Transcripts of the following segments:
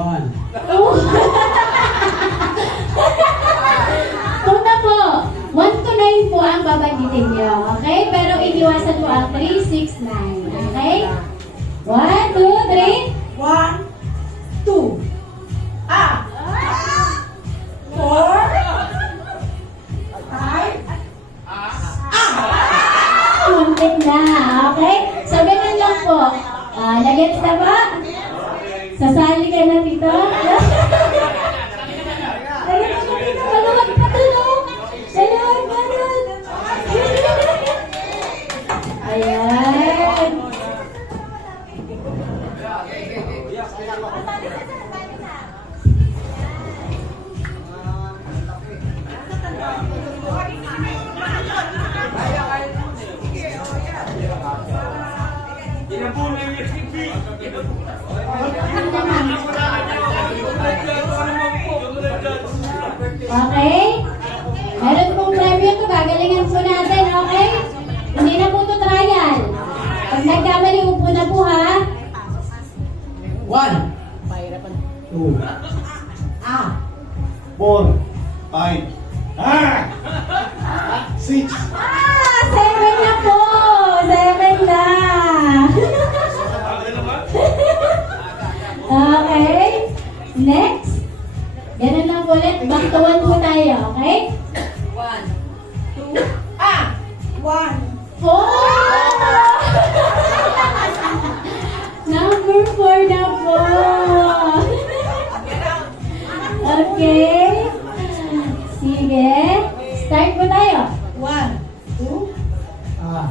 1. Oh. Kung na po, 1 to 9 po ang babanggitin niyo. Okay? Pero iniwasan po ang 3, 6, 9. Okay? 1, 2, 3. 1, 2. Ah! 4, 5, Muntik na. Okay? So, ganun lang po. Nagets na ba? Sasali ka na dito? Ayun ako dito. Maluwag pa to, no? Maluwag pa doon. Ayan. Okay? Meron pong premyo to. Gagalingan po natin, okay? Hindi na po to trial. Pag nagkamali, upo na po, ha? 1, 2, 4, 5, 6. 7 na po! 7 na! Okay? Next. Ganun lang po ulit. Back to 1 po tayo, okay? 1, 2, 1. 4! Number 4 na po! Okay? Sige. Start po tayo. 1, 2, 4,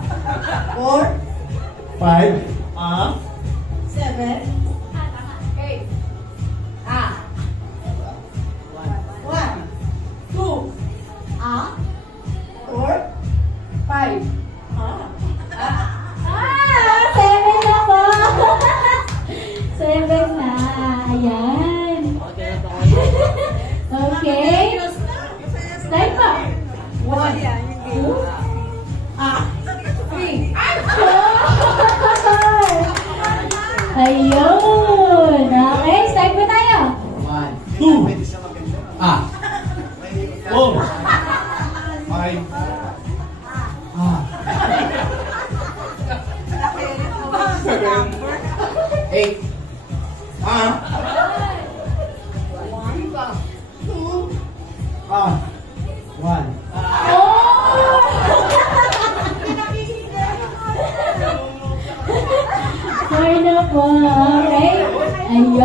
4, 5, 7, 1, 2, 4, 5. 7 na po! 7 na. Ayan. Okay. Start po. 1, 2, 3. Ayun. Okay, start po tayo. 1, 2, 4, 5, 8, 1. Oh! Four na po. Okay. Ayun.